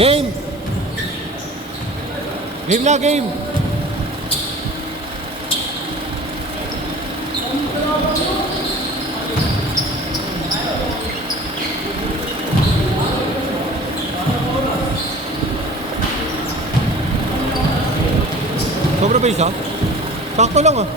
Game! Game na, game! Sobra ba isa? Sakto lang ah.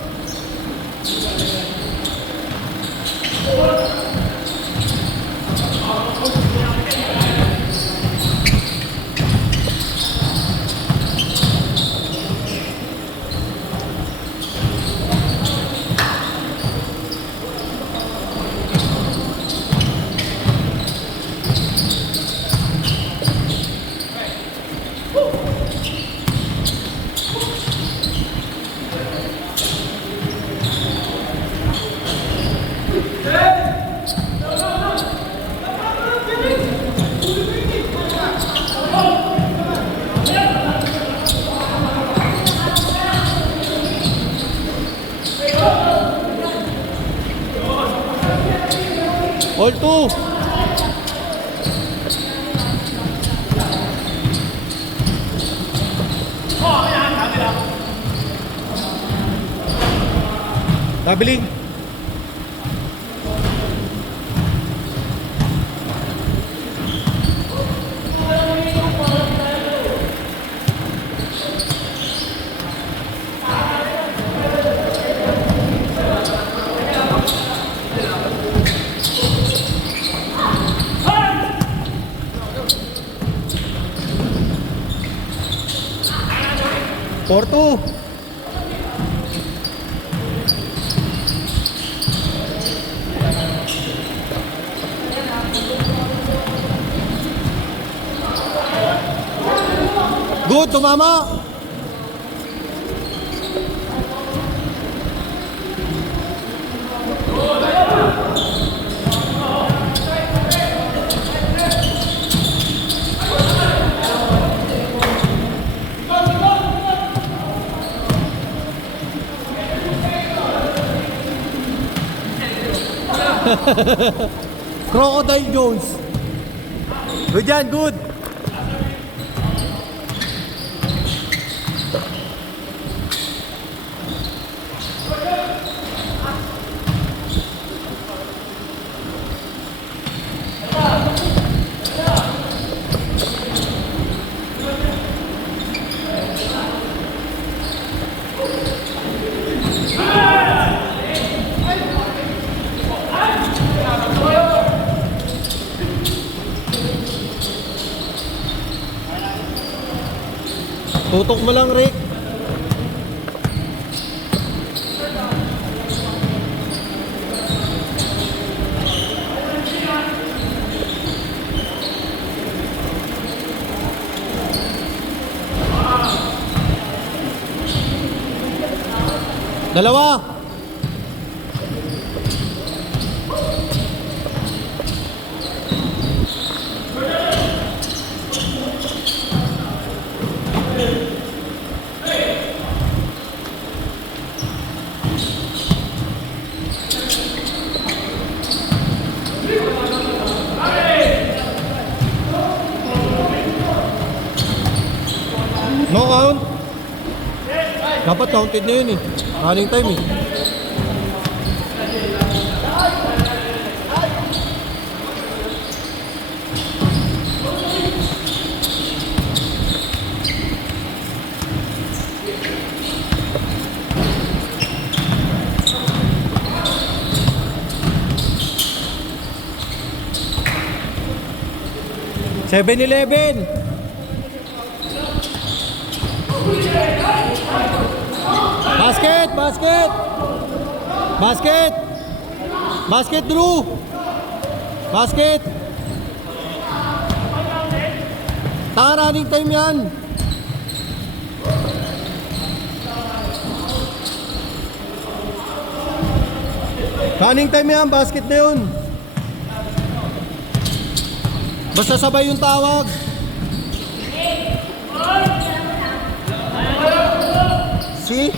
All two. Tabiling. Porto. Good, tumama. Crocodile Jones. Good yan, good. Tutok mo lang, Rick. Dalawa. No count. Dapat counted na yun eh. Running time eh. Seven-Eleven. Basket, basket. Basket. Basket, Drew. Basket. Running time yan. Running time yan, basket na yun. Basta sabay yung tawag. See?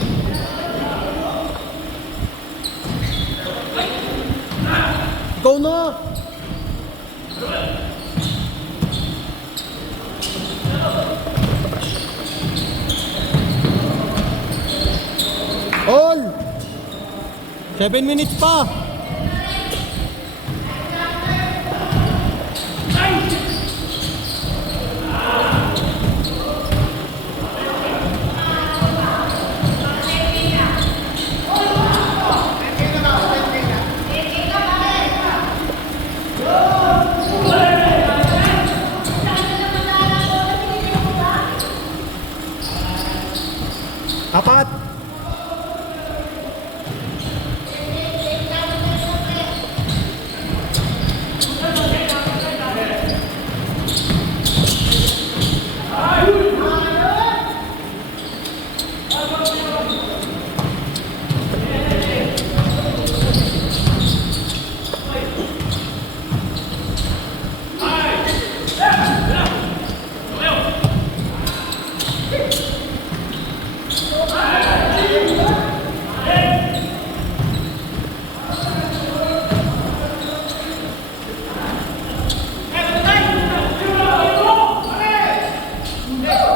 Ikaw na. 7 minutes pa. Apat.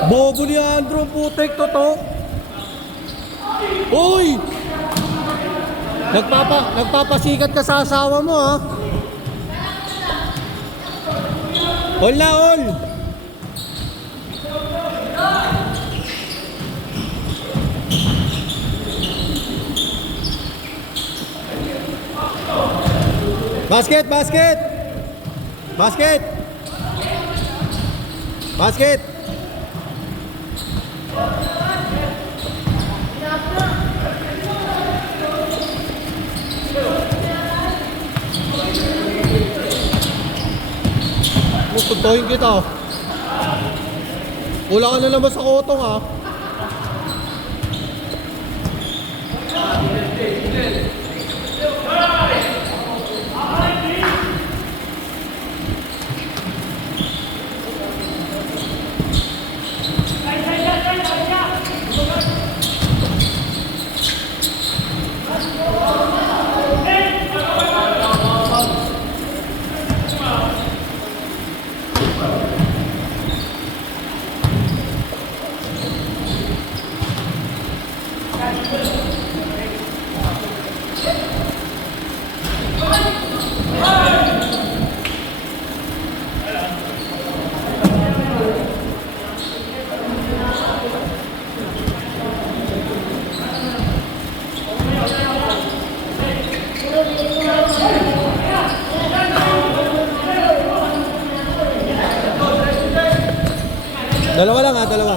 Bobo ni Andrew, putek to to. Uy! Nagpapasikat ka sa asawa mo, ha? All na, all! Basket, basket! Basket! Basket! Tutuhin kita. Wala ka na naman sa kotong, ha. Dalawa lang, ha, dalawa.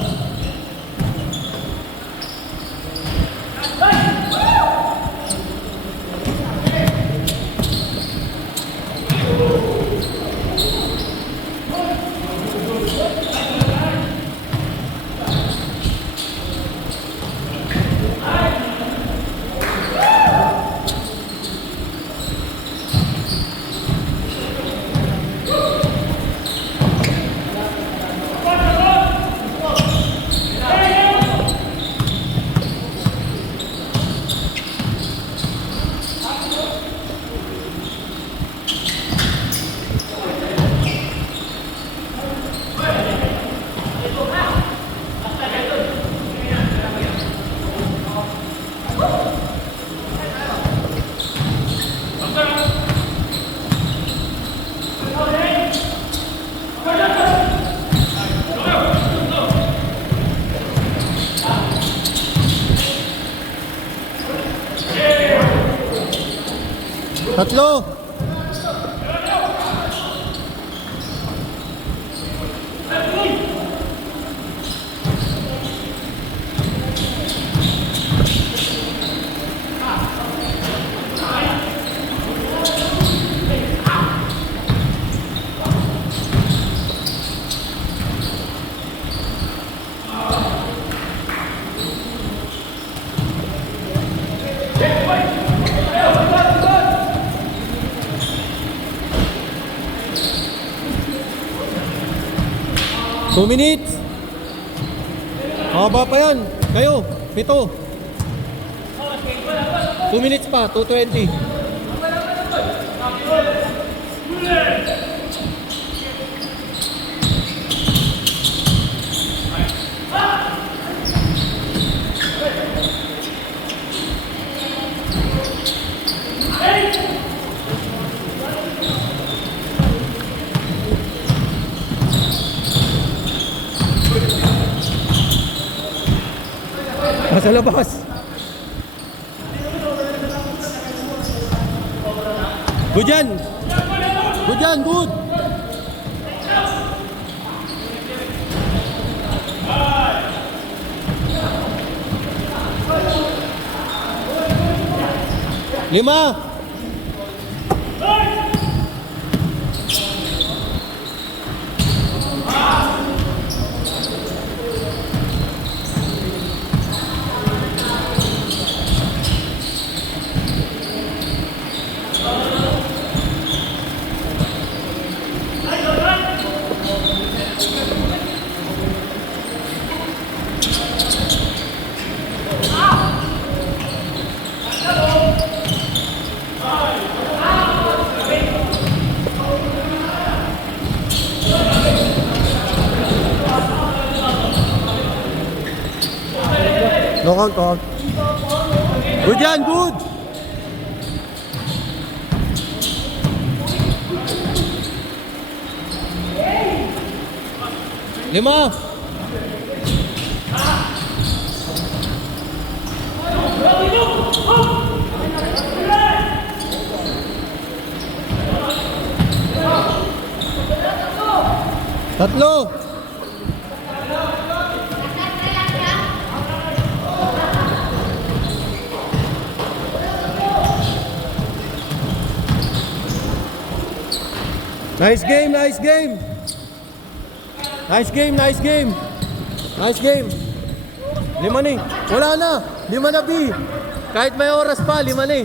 Tatlo. Two minutes. Haba pa yan. Kayo, pito. 2 minutes pa, 2:20. Nasa labas. Good yan. Good yan, good. Lima. No count, count. Good yan, good. Lima. Tatlo. Nice game, nice game. Nice game, nice game. Nice game. Lima ni. Wala na. Lima na, B. Kahit may oras pa, lima ni.